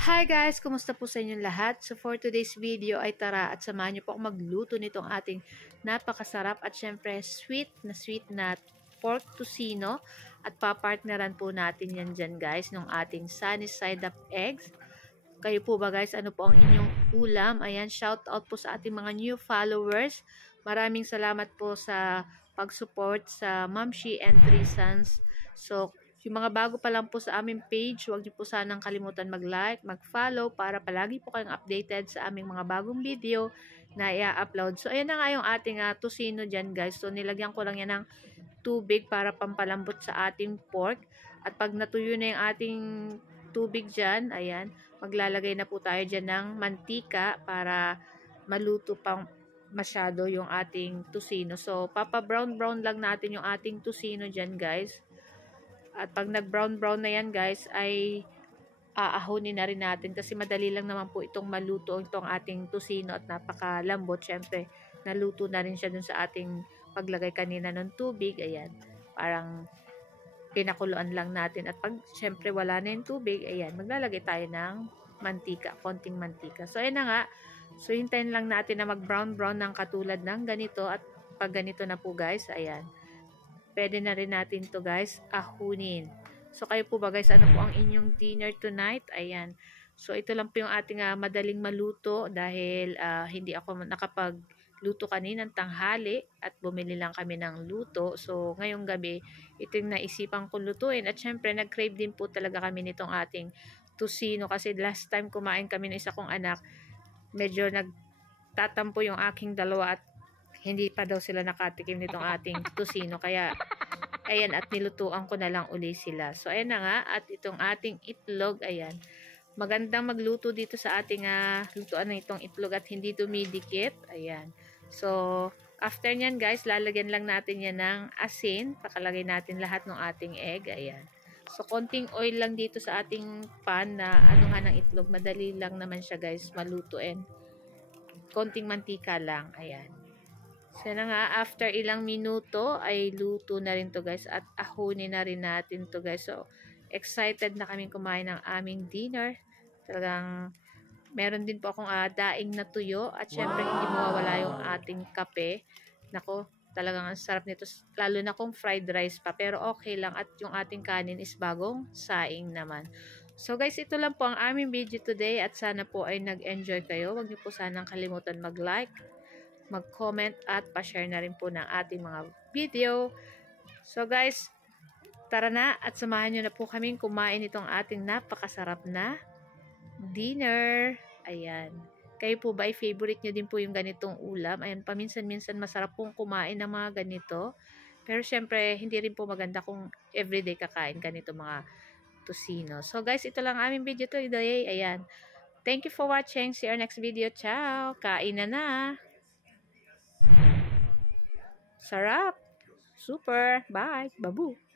Hi guys! Kumusta po sa inyong lahat? So for today's video ay tara at samahan niyo po ako magluto nitong ating napakasarap at syempre sweet na pork tocino at papartneran po natin yan dyan guys ng ating sunny side up eggs. Kayo po ba guys, ano po ang inyong ulam? Ayan, shout out po sa ating mga new followers. Maraming salamat po sa pag-support sa Mamshi and 3 Sons. So yung mga bago pa lang po sa aming page, huwag niyo po sanang kalimutan mag-like, mag-follow para palagi po kayong updated sa aming mga bagong video na i-upload. So, ayan na nga yung ating tocino dyan guys. So, nilagyan ko lang yan ng tubig para pampalambot sa ating pork. At pag natuyo na yung ating tubig dyan, ayan, maglalagay na po tayo dyan ng mantika para maluto pang masyado yung ating tocino. So, papa-brown-brown lang natin yung ating tocino dyan guys. At pag nag-brown-brown na yan guys, ay aahonin na rin natin kasi madali lang naman po itong maluto itong ating tocino at napakalambot. Syempre, naluto na rin siya dun sa ating paglagay kanina ng tubig. Ayan, parang pinakuluan lang natin. At pag syempre wala na yung tubig, ayan, maglalagay tayo ng mantika, konting mantika. So, ayan na nga. So, hintayin lang natin na mag-brown-brown ng katulad ng ganito. At pag ganito na po guys, ayan, pwede na rin natin to guys ahunin. So kayo po ba guys, ano po ang inyong dinner tonight? Ayan. So ito lang po yung ating madaling maluto dahil hindi ako nakapagluto kaninang tanghali at bumili lang kami ng luto. So ngayong gabi, ito yung naisipan kong lutuin. At syempre nag-crave din po talaga kami nitong ating tocino kasi last time kumain kami ng isa kong anak, medyo nagtatampo yung aking dalawa at hindi pa daw sila nakatikim nitong ating tocino. Kaya, ayan, at nilutuan ko na lang uli sila. So, ayan na nga. At itong ating itlog, ayan. Magandang magluto dito sa ating lutuan ng itong itlog at hindi dumidikit. Ayan. So, after nyan guys, lalagyan lang natin yan ng asin. Pakalagay natin lahat ng ating egg. Ayan. So, konting oil lang dito sa ating pan na anuhan ng itlog. Madali lang naman siya guys malutuin. Konting mantika lang. Ayan. So na nga, after ilang minuto ay luto na rin to guys at ahunin na rin natin to guys. So excited na kaming kumain ng aming dinner. Talagang meron din po akong daing na tuyo at syempre hindi mawawala yung ating kape. Nako, talagang ang sarap nito lalo na kung fried rice pa, pero okay lang at yung ating kanin is bagong saing naman. So guys, ito lang po ang aming video today at sana po ay nag-enjoy kayo. Huwag niyo po sanang kalimutan mag-like, mag-comment at pa-share na rin po ng ating mga video. So guys, tara na at samahan nyo na po kaming kumain itong ating napakasarap na dinner. Ayan. Kayo po ba ay favorite nyo din po yung ganitong ulam? Ayan, paminsan-minsan masarap pong kumain ng mga ganito. Pero syempre, hindi rin po maganda kung everyday kakain ganito mga tocino. So guys, ito lang aming video today. Ayan. Thank you for watching. See you next video. Ciao! Kain na! Sarap! Super! Bye! Babu!